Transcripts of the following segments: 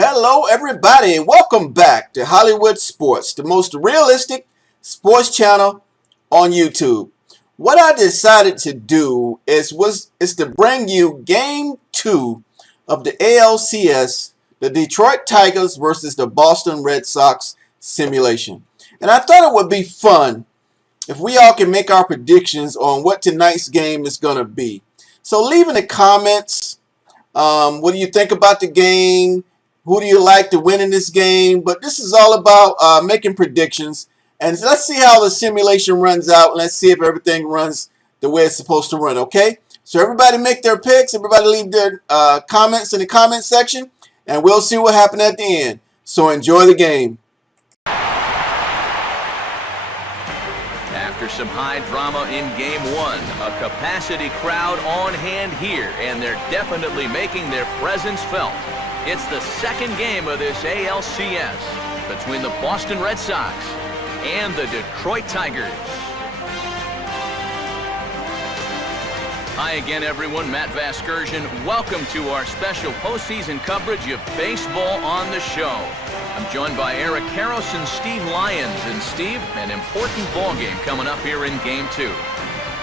Hello, everybody. Welcome back to Hollywood Sports, the most realistic sports channel on YouTube. What I decided to do is to bring you Game 2 of the ALCS, the Detroit Tigers versus the Boston Red Sox simulation. And I thought it would be fun if we all can make our predictions on what tonight's game is going to be. So leave in the comments, what do you think about the game? Who do you like to win in this game? But this is all about making predictions. And let's see how the simulation runs out. Let's see if everything runs the way it's supposed to run, okay? So everybody make their picks. Everybody leave their comments in the comment section. And we'll see what happens at the end. So enjoy the game. After some high drama in Game 1, a capacity crowd on hand here. And they're definitely making their presence felt. It's the second game of this ALCS between the Boston Red Sox and the Detroit Tigers. Hi again, everyone. Matt Vasgersian. Welcome to our special postseason coverage of baseball on the show. I'm joined by Eric Karros and Steve Lyons. And Steve, an important ball game coming up here in Game 2.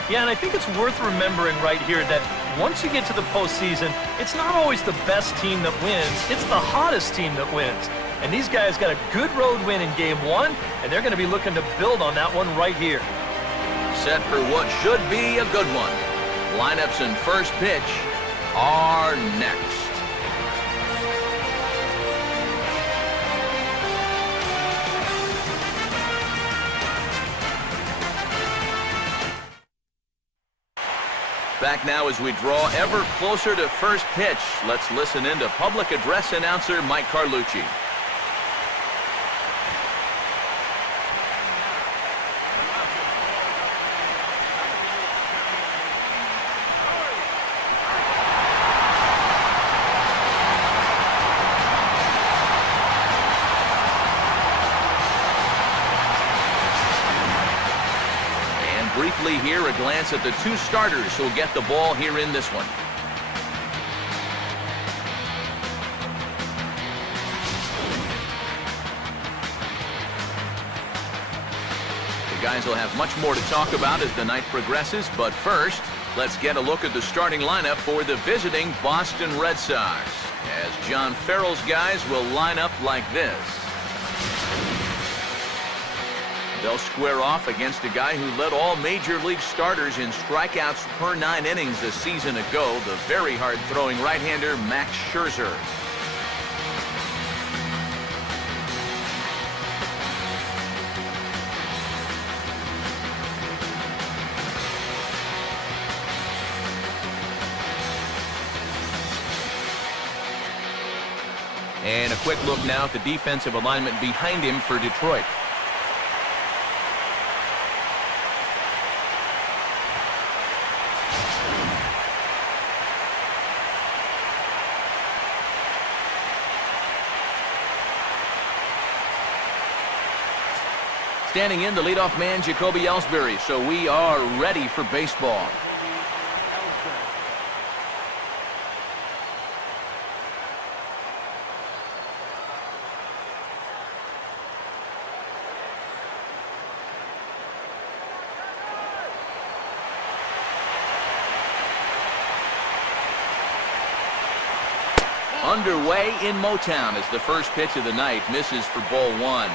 Yeah, and I think it's worth remembering right here that once you get to the postseason, it's not always the best team that wins, it's the hottest team that wins. And these guys got a good road win in Game 1, and they're going to be looking to build on that one right here. Set for what should be a good one. Lineups and first pitch are next. Back now as we draw ever closer to first pitch. Let's listen in to public address announcer Mike Carlucci. Briefly here, a glance at the two starters who'll get the ball here in this one. The guys will have much more to talk about as the night progresses, but first, let's get a look at the starting lineup for the visiting Boston Red Sox, as John Farrell's guys will line up like this. They'll square off against a guy who led all major league starters in strikeouts per 9 innings a season ago, the very hard-throwing right-hander Max Scherzer. And a quick look now at the defensive alignment behind him for Detroit. Standing in, the leadoff man, Jacoby Ellsbury. So we are ready for baseball. Underway in Motown as the first pitch of the night misses for ball 1.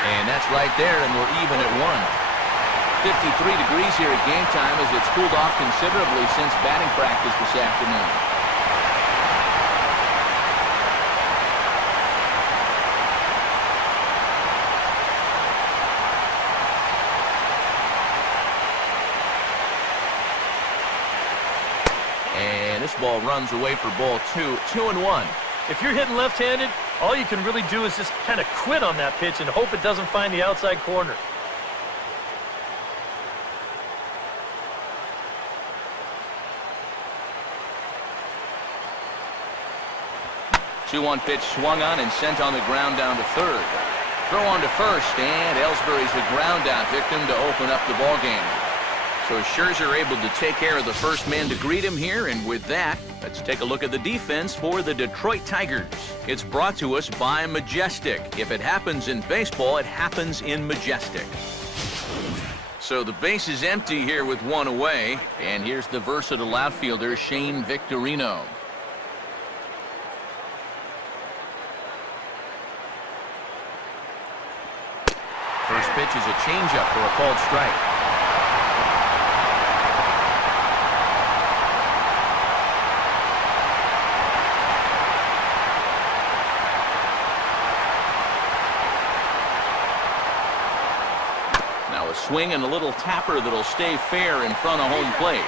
And that's right there, and we're even at 1. 53 degrees here at game time as it's cooled off considerably since batting practice this afternoon. And this ball runs away for ball 2, 2-1. If you're hitting left-handed, all you can really do is just kind of quit on that pitch and hope it doesn't find the outside corner. 2-1 pitch swung on and sent on the ground down to third. throw on to first, and Ellsbury's the ground out victim to open up the ball game. So Scherzer able to take care of the first man to greet him here, and with that, let's take a look at the defense for the Detroit Tigers. It's brought to us by Majestic. If it happens in baseball, it happens in Majestic. So the base is empty here with one away, and here's the versatile outfielder, Shane Victorino. First pitch is a changeup for a called strike. Now a swing and a little tapper that'll stay fair in front of home plate.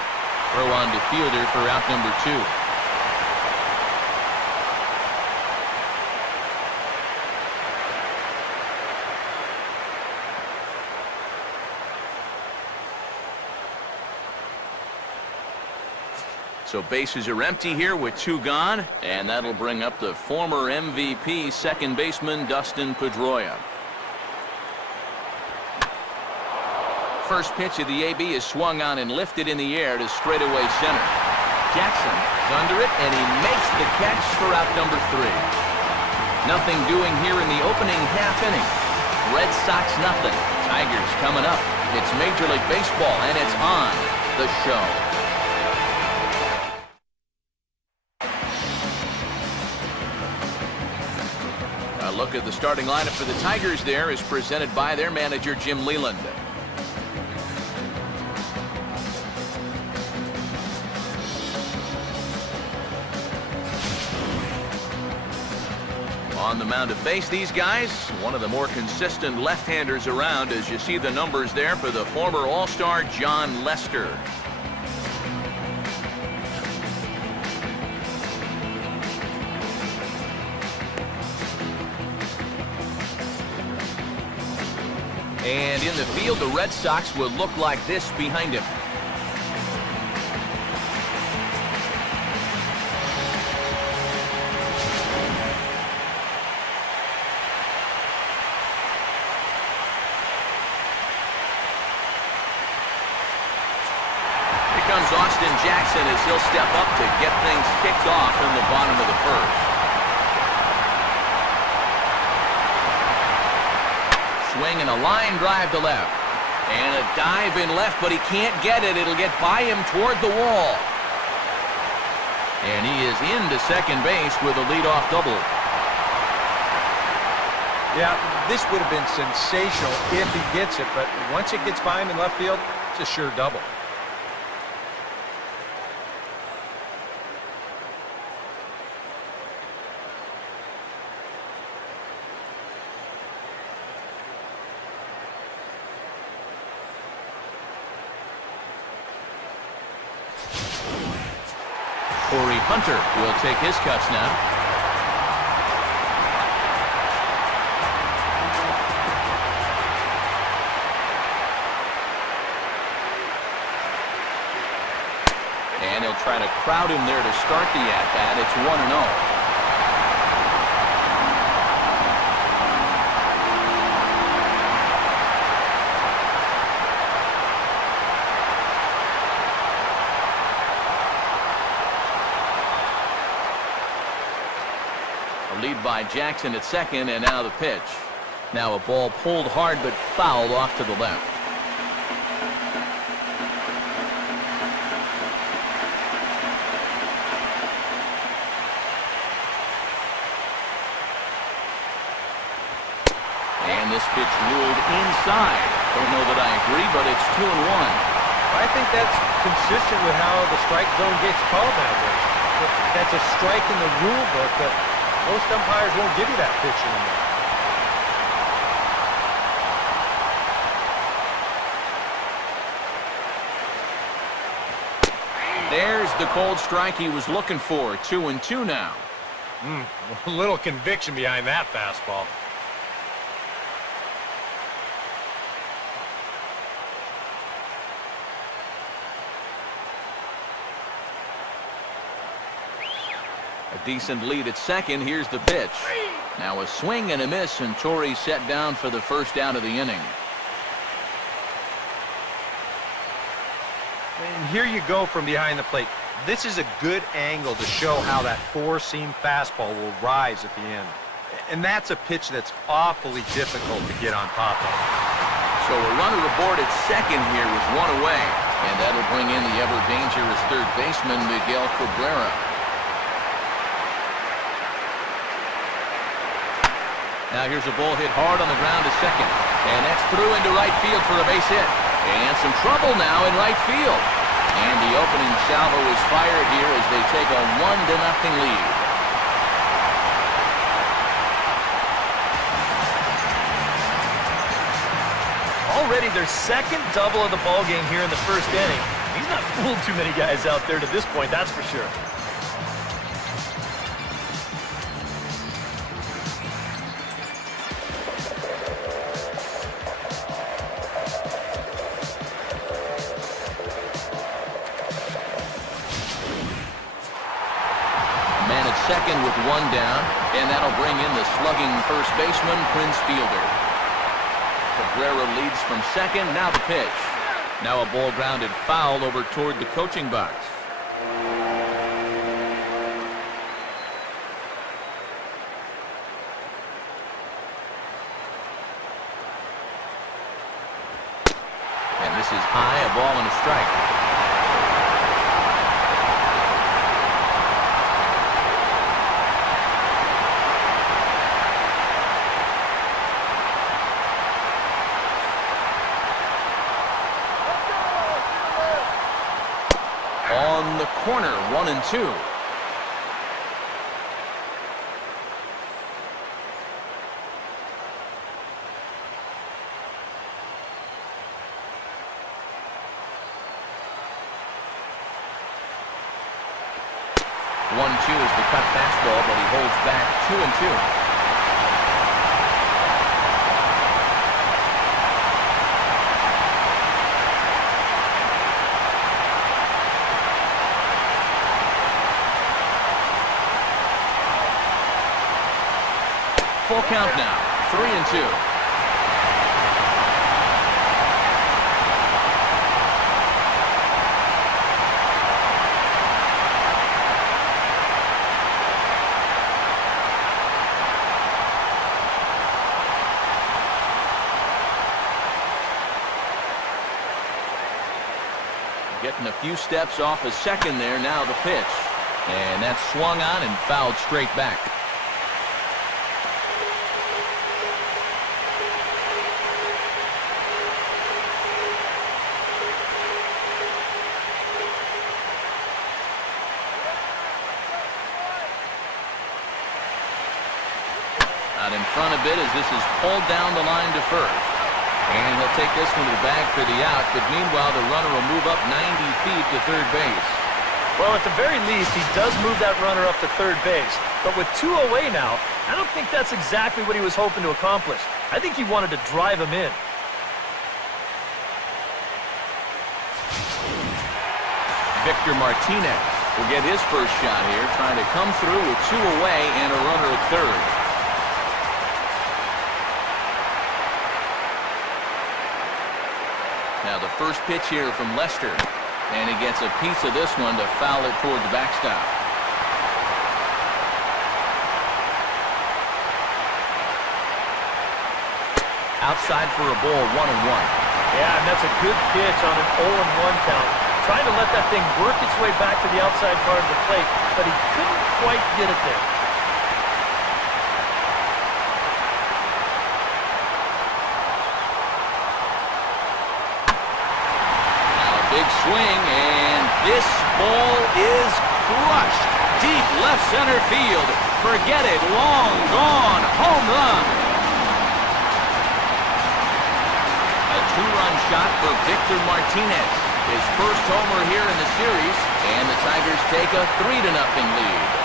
Throw on to fielder for out number 2. So bases are empty here with 2 gone, and that'll bring up the former MVP second baseman Dustin Pedroia. First pitch of the AB is swung on and lifted in the air to straightaway center. Jackson is under it, and he makes the catch for out number 3. Nothing doing here in the opening half inning. Red Sox nothing. Tigers coming up. It's Major League Baseball, and it's on the show. A look at the starting lineup for the Tigers there is presented by their manager, Jim Leyland. On the mound to face these guys, one of the more consistent left-handers around, as you see the numbers there for the former All-Star John Lester. And in the field, the Red Sox will look like this behind him. Here comes Austin Jackson as he'll step up to get things kicked off in the bottom of the first. Swing and a line drive to left. And a dive in left, but he can't get it. It'll get by him toward the wall. And he is into second base with a leadoff double. Yeah, this would have been sensational if he gets it, but once it gets by him in left field, it's a sure double. Corey Hunter will take his cuts now. And he'll try to crowd him there to start the at-bat. It's 1-0. Lead by Jackson at second, and now the pitch. Now a ball pulled hard but fouled off to the left. And this pitch ruled inside. Don't know that I agree, but it's 2-1. I think that's consistent with how the strike zone gets called nowadays. That's a strike in the rule book, but most umpires won't give you that pitch anymore. There's the cold strike he was looking for. 2-2 now. A little conviction behind that fastball. A decent lead at second. Here's the pitch. Now a swing and a miss, and Torrey set down for the first out of the inning. And here you go from behind the plate. This is a good angle to show how that four-seam fastball will rise at the end. And that's a pitch that's awfully difficult to get on top of. So a runner aboard at second here with one away. And that'll bring in the ever-dangerous third baseman, Miguel Cabrera. Now here's a ball hit hard on the ground to second. And that's through into right field for a base hit. And some trouble now in right field. And the opening salvo is fired here as they take a 1-0 lead. Already their second double of the ball game here in the first inning. He's not fooled too many guys out there to this point, that's for sure. Man at second with one down, and that'll bring in the slugging first baseman, Prince Fielder. Cabrera leads from second. Now the pitch. Now a ball grounded foul over toward the coaching box. And this is high, a ball and a strike. On the corner, 1-2. One-two is the cut fastball, but he holds back 2-2. Full count now, 3-2. Getting a few steps off a second there. Now the pitch. And that's swung on and fouled straight back. Out in front a bit as this is pulled down the line to first. And he'll take this one to the bag for the out, but meanwhile the runner will move up 90 feet to third base. Well, at the very least, he does move that runner up to third base. But with two away now, I don't think that's exactly what he was hoping to accomplish. I think he wanted to drive him in. Victor Martinez will get his first shot here, trying to come through with two away and a runner at third. Now the first pitch here from Lester, and he gets a piece of this one to foul it toward the backstop. Outside for a ball, 1-1. Yeah, and that's a good pitch on an 0-1 count. Trying to let that thing work its way back to the outside part of the plate, but he couldn't quite get it there. Big swing, and this ball is crushed deep left center field. Forget it, long gone, home run. A two-run shot for Victor Martinez. His first homer here in the series, and the Tigers take a 3-0 lead.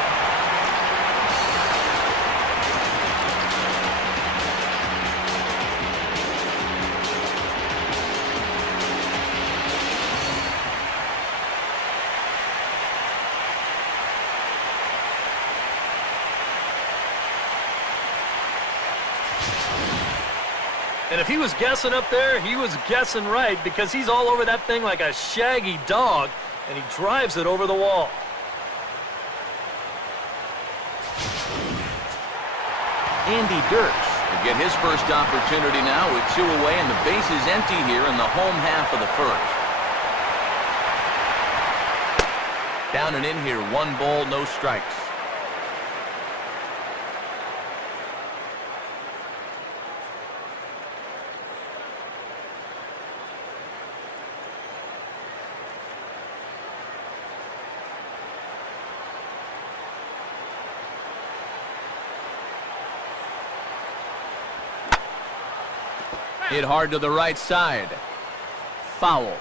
And if he was guessing up there, he was guessing right because he's all over that thing like a shaggy dog, and he drives it over the wall. Andy Dirks will get his first opportunity now with 2 away, and the base is empty here in the home half of the first. Down and in here, 1 ball, no strikes. Hit hard to the right side. Foul.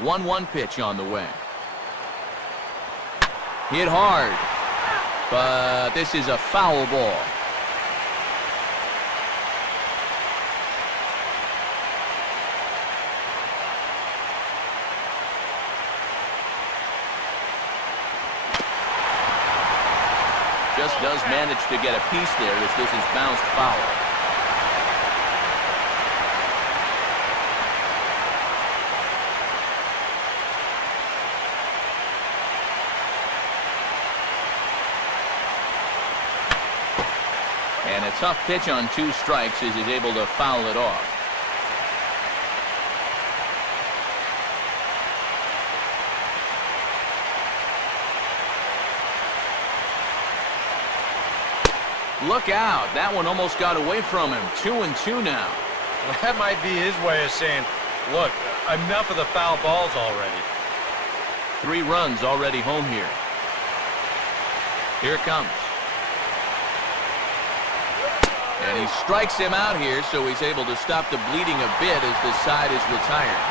One pitch on the way. Hit hard, but this is a foul ball. Just does manage to get a piece there as this is bounced foul. And a tough pitch on 2 strikes as he's able to foul it off. Look out. That one almost got away from him. 2-2 now. Well, that might be his way of saying, look, enough of the foul balls already. 3 runs already home here. Here it comes. And he strikes him out here, so he's able to stop the bleeding a bit as this side is retired.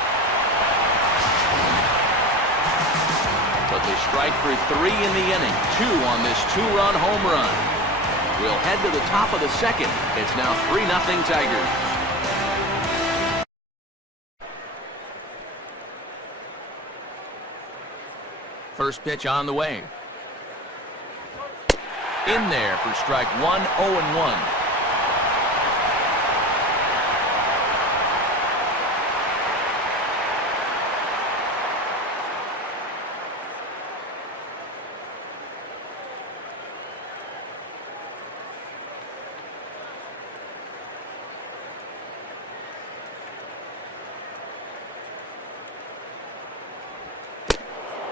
But they strike for 3 in the inning. 2 on this 2-run home run. We'll head to the top of the second. It's now 3-0 Tigers. First pitch on the way. In there for strike 1, 0-1.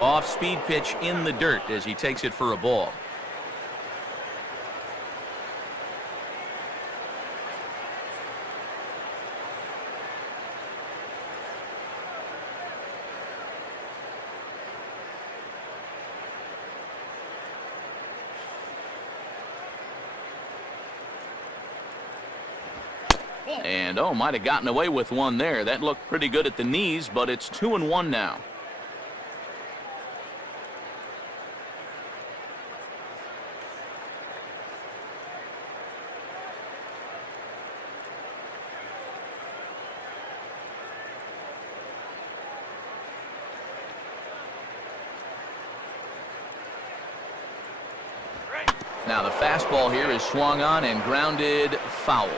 Off-speed pitch in the dirt as he takes it for a ball. And, oh, might have gotten away with one there. That looked pretty good at the knees, but it's 2-1 now. Now the fastball here is swung on and grounded foul.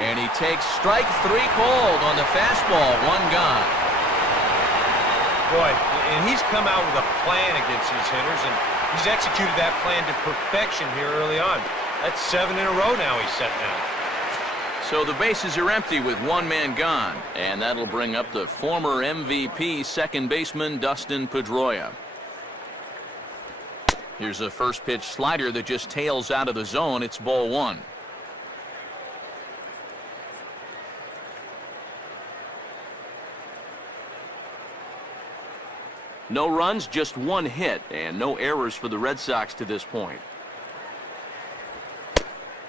And he takes strike 3 called on the fastball. 1 gone. Boy, and he's come out with a plan against these hitters, and he's executed that plan to perfection here early on. That's 7 in a row now he's set down. So the bases are empty with 1 man gone, and that'll bring up the former MVP second baseman Dustin Pedroia. Here's a first pitch slider that just tails out of the zone. It's ball 1. No runs, just 1 hit, and no errors for the Red Sox to this point.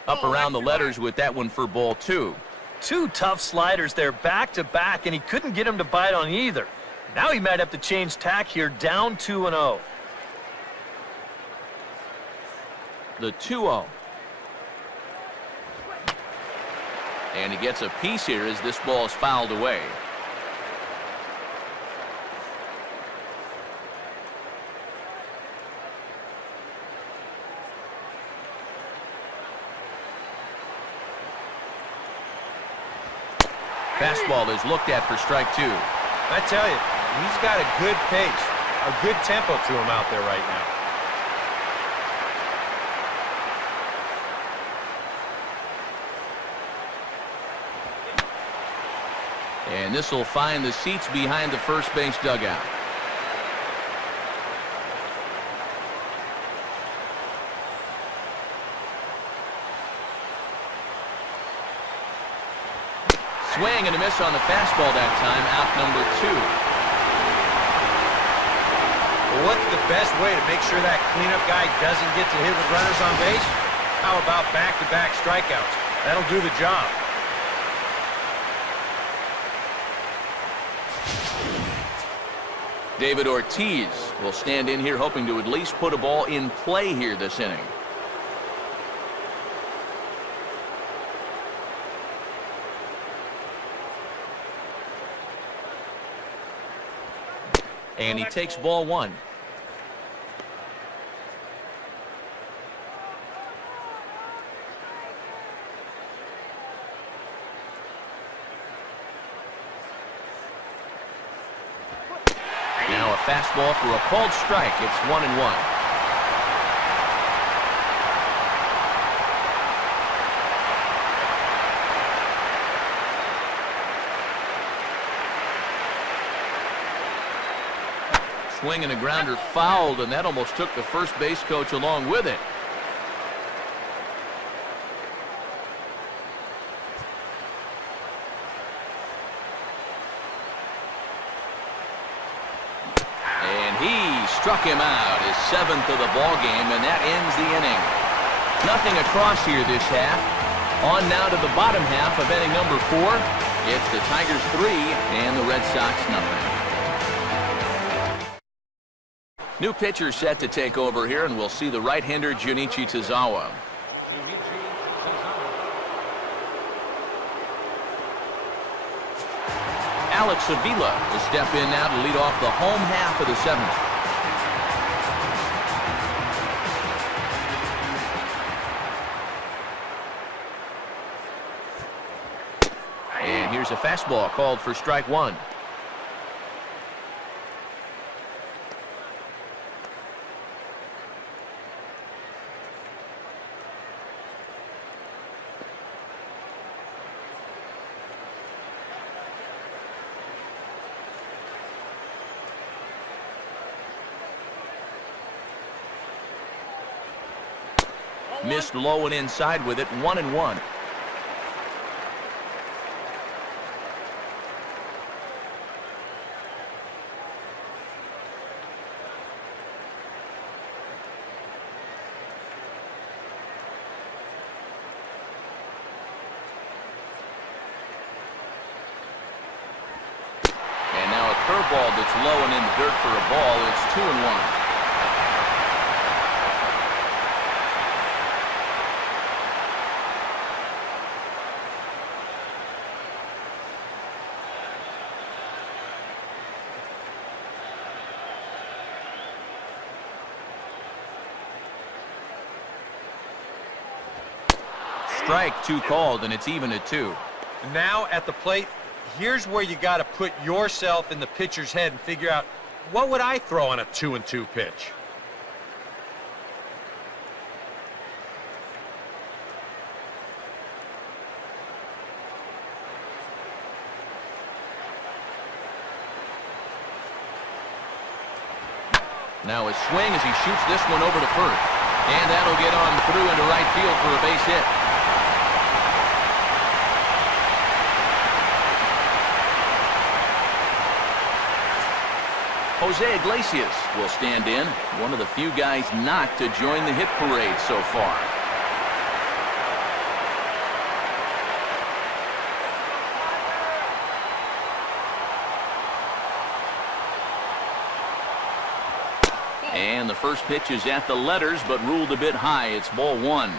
Up around the letters with that one for ball 2. 2 tough sliders there back to back, and he couldn't get him to bite on either. Now he might have to change tack here, down 2-0. The 2-0. And he gets a piece here as this ball is fouled away. Fastball is looked at for strike 2. I tell you, he's got a good pace, a good tempo to him out there right now. And this will find the seats behind the first base dugout. Swing and a miss on the fastball that time, out number 2. Well, what's the best way to make sure that cleanup guy doesn't get to hit with runners on base? How about back-to-back strikeouts? That'll do the job. David Ortiz will stand in here hoping to at least put a ball in play here this inning. And he takes ball 1. Now a fastball for a called strike. It's 1-1. Swing and a grounder fouled, and that almost took the first base coach along with it. And he struck him out, his 7th of the ball game, and that ends the inning. Nothing across here this half. On now to the bottom half of inning number 4. It's the Tigers 3 and the Red Sox nothing. New pitcher set to take over here, and we'll see the right-hander Junichi Tazawa. Alex Avila will step in now to lead off the home half of the 7th. And here's a fastball called for strike 1. Missed low and inside with it, 1-1. And now a curveball that's low and in the dirt for a ball. It's 2-1. Strike 2 called, and it's even at 2. Now at the plate, here's where you got to put yourself in the pitcher's head and figure out, what would I throw on a 2-2 pitch? Now a swing as he shoots this one over to first. And that'll get on through into right field for a base hit. Jose Iglesias will stand in, one of the few guys not to join the hit parade so far. And the first pitch is at the letters, but ruled a bit high. It's ball 1.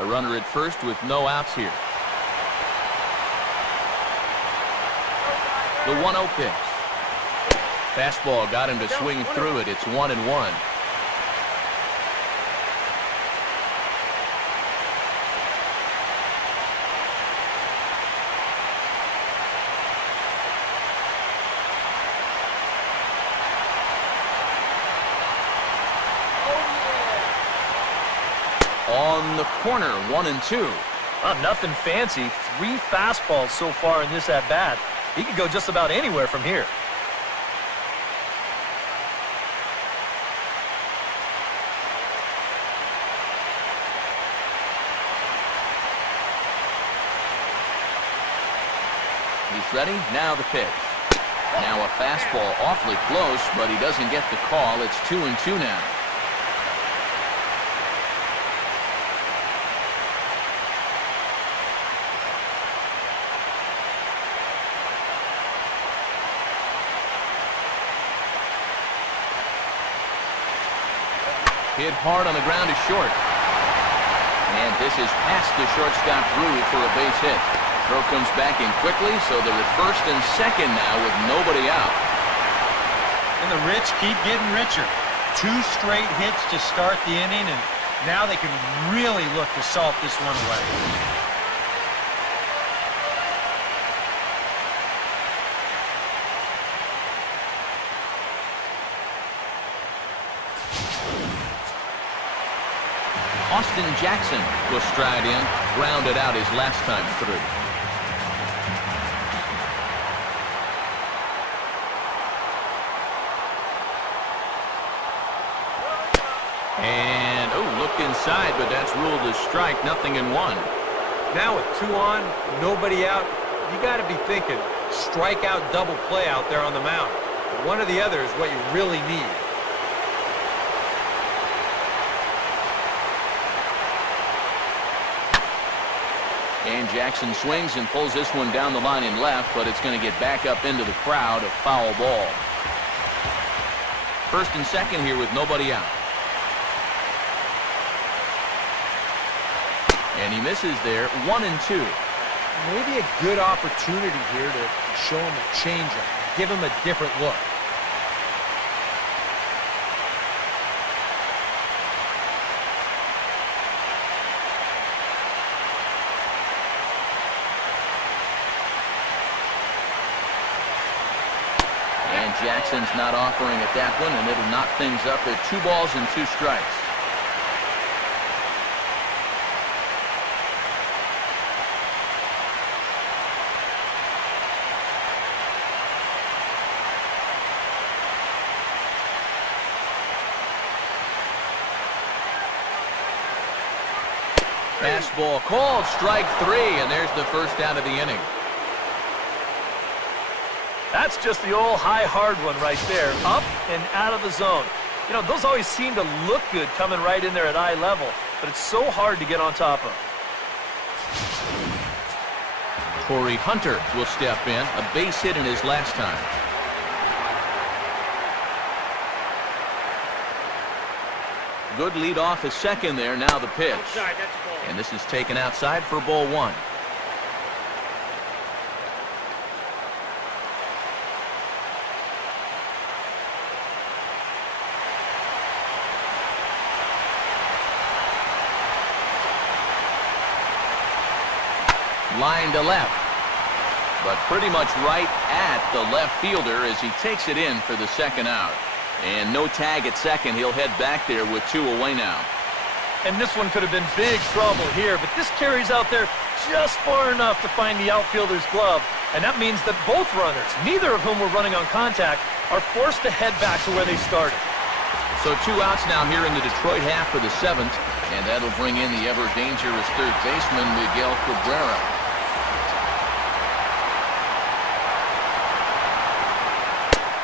A runner at first with no outs here. The 1-0 pitch. Fastball got him to swing through it. It's 1-1. On the corner, 1-2. Well, nothing fancy. 3 fastballs so far in this at-bat. He could go just about anywhere from here. He's ready. Now the pitch. Now a fastball awfully close, but he doesn't get the call. It's 2-2 now. Hit hard on the ground to short. And this is past the shortstop Brew for a base hit. Throw comes back in quickly, so they're at first and second now with nobody out. And the rich keep getting richer. 2 straight hits to start the inning, and now they can really look to salt this one away. Austin Jackson will stride in, grounded out his last time through. And, looked inside, but that's ruled a strike, 0-1. Now with 2 on, nobody out, you got to be thinking strikeout double play out there on the mound. One or the other is what you really need. And Jackson swings and pulls this one down the line in left, but it's going to get back up into the crowd, a foul ball. First and second here with nobody out. And he misses there, 1-2. Maybe a good opportunity here to show him a changeup, give him a different look. Jackson's not offering at that one, and it'll knock things up at 2 balls and 2 strikes. Fastball called, strike 3, and there's the first out of the inning. That's just the old high hard one right there, up and out of the zone. You know, those always seem to look good coming right in there at eye level, but it's so hard to get on top of. Corey Hunter will step in, a base hit in his last time. Good lead off his second there, now the pitch. And this is taken outside for ball 1. Line to left, but pretty much right at the left fielder as he takes it in for the second out. And no tag at second. He'll head back there with 2 away now. And this one could have been big trouble here, but this carries out there just far enough to find the outfielder's glove. And that means that both runners, neither of whom were running on contact, are forced to head back to where they started. So 2 outs now here in the Detroit half for the 7th, and that'll bring in the ever-dangerous third baseman, Miguel Cabrera.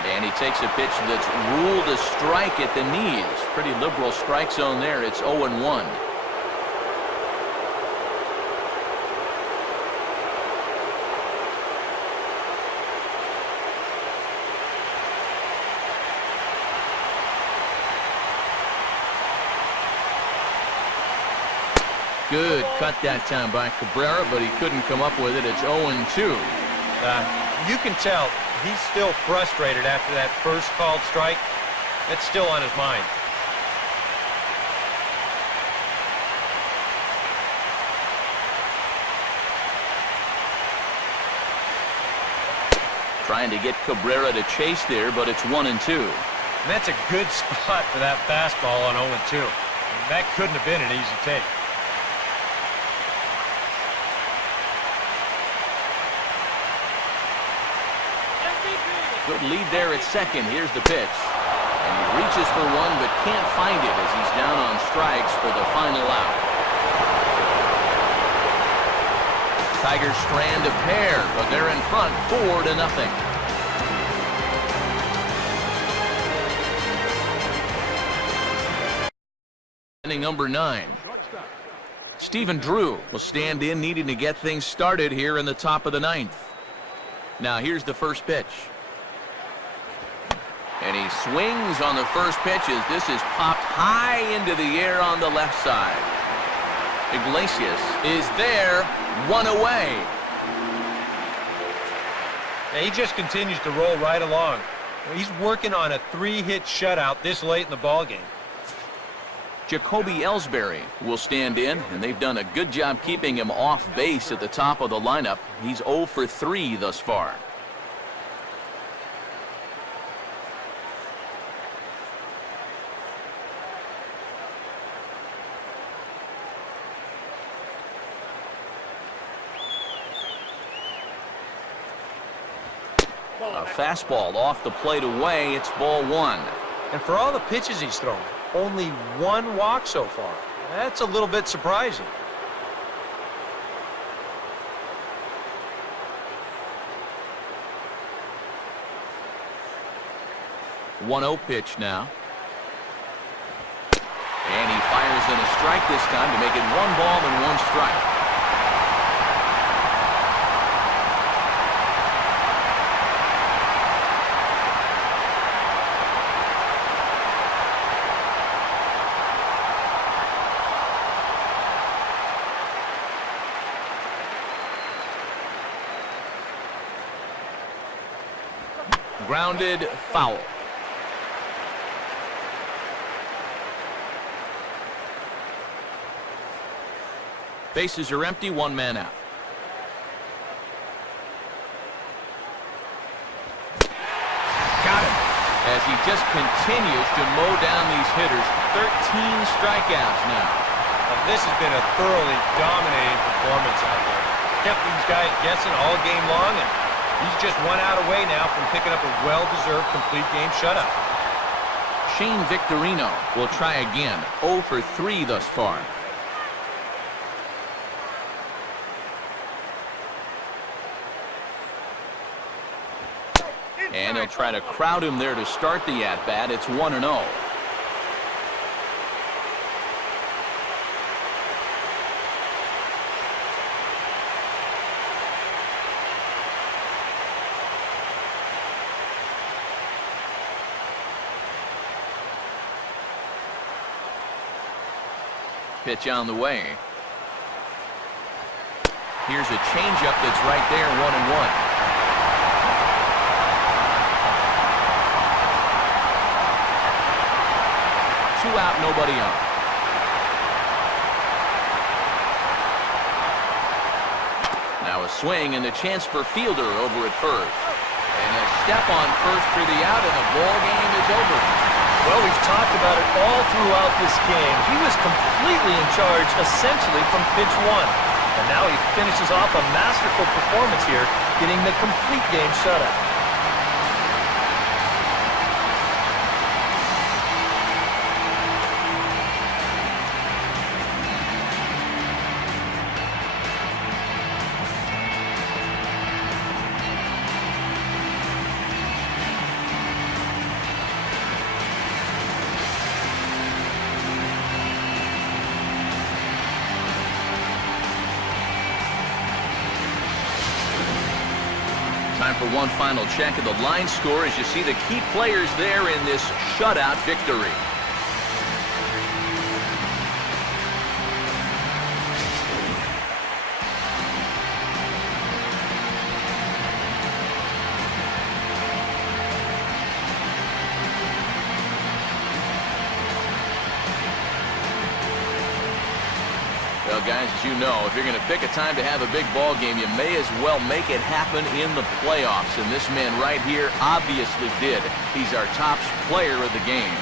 And he takes a pitch that's ruled a strike at the knees. Pretty liberal strike zone there. It's 0-1. Good cut that time by Cabrera, but he couldn't come up with it. It's 0-2. You can tell he's still frustrated after that first called strike. It's still on his mind. Trying to get Cabrera to chase there, but it's 1-2. And that's a good spot for that fastball on 0-2. That couldn't have been an easy take. Good lead there at second. Here's the pitch. And he reaches for one, but can't find it as he's down on strikes for the final out. Tigers strand a pair, but they're in front 4-0. Inning number 9. Stephen Drew will stand in, needing to get things started here in the top of the 9th. Now here's the first pitch. And he swings on the first pitch as this is popped high into the air on the left side. Iglesias is there, one away. Yeah, he just continues to roll right along. He's working on a 3-hit shutout this late in the ballgame. Jacoby Ellsbury will stand in, and they've done a good job keeping him off base at the top of the lineup. He's 0 for 3 thus far. A fastball off the plate away. It's ball 1. And for all the pitches he's thrown, only 1 walk so far. That's a little bit surprising. One 0 pitch now. And he fires in a strike this time to make it 1 ball and 1 strike. Grounded foul. Bases are empty, 1 man out. Got him. As he just continues to mow down these hitters. 13 strikeouts now. Now, this has been a thoroughly dominating performance out there. Kept these guys guessing all game long, and he's just 1 out away now from picking up a well-deserved complete game shutout. Shane Victorino will try again. 0 for 3 thus far. And he'll try to crowd him there to start the at-bat. It's 1-0. Pitch on the way. Here's a changeup that's right there, 1-1. 2 out, nobody on. Now a swing and a chance for Fielder over at first. And a step on first for the out, and the ball game is over. Well, we've talked about it all throughout this game. He was completely in charge, essentially, from pitch 1. And now he finishes off a masterful performance here, getting the complete game shutout. Time for one final check of the line score as you see the key players there in this shutout victory. guys, as you know, if you're going to pick a time to have a big ball game, you may as well make it happen in the playoffs. And this man right here obviously did. He's our top player of the game.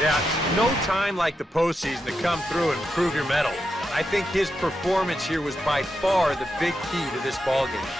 Yeah, no time like the postseason to come through and prove your mettle. I think his performance here was by far the big key to this ball game.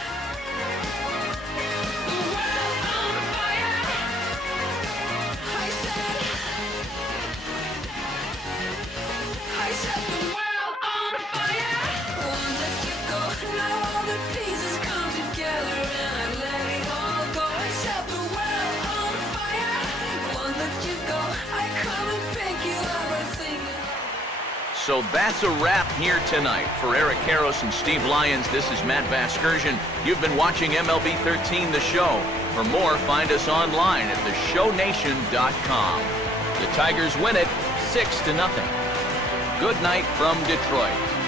So that's a wrap here tonight. For Eric Karros and Steve Lyons, this is Matt Vasgersian. You've been watching MLB 13 The Show. For more, find us online at theshownation.com. The Tigers win it 6-0. Good night from Detroit.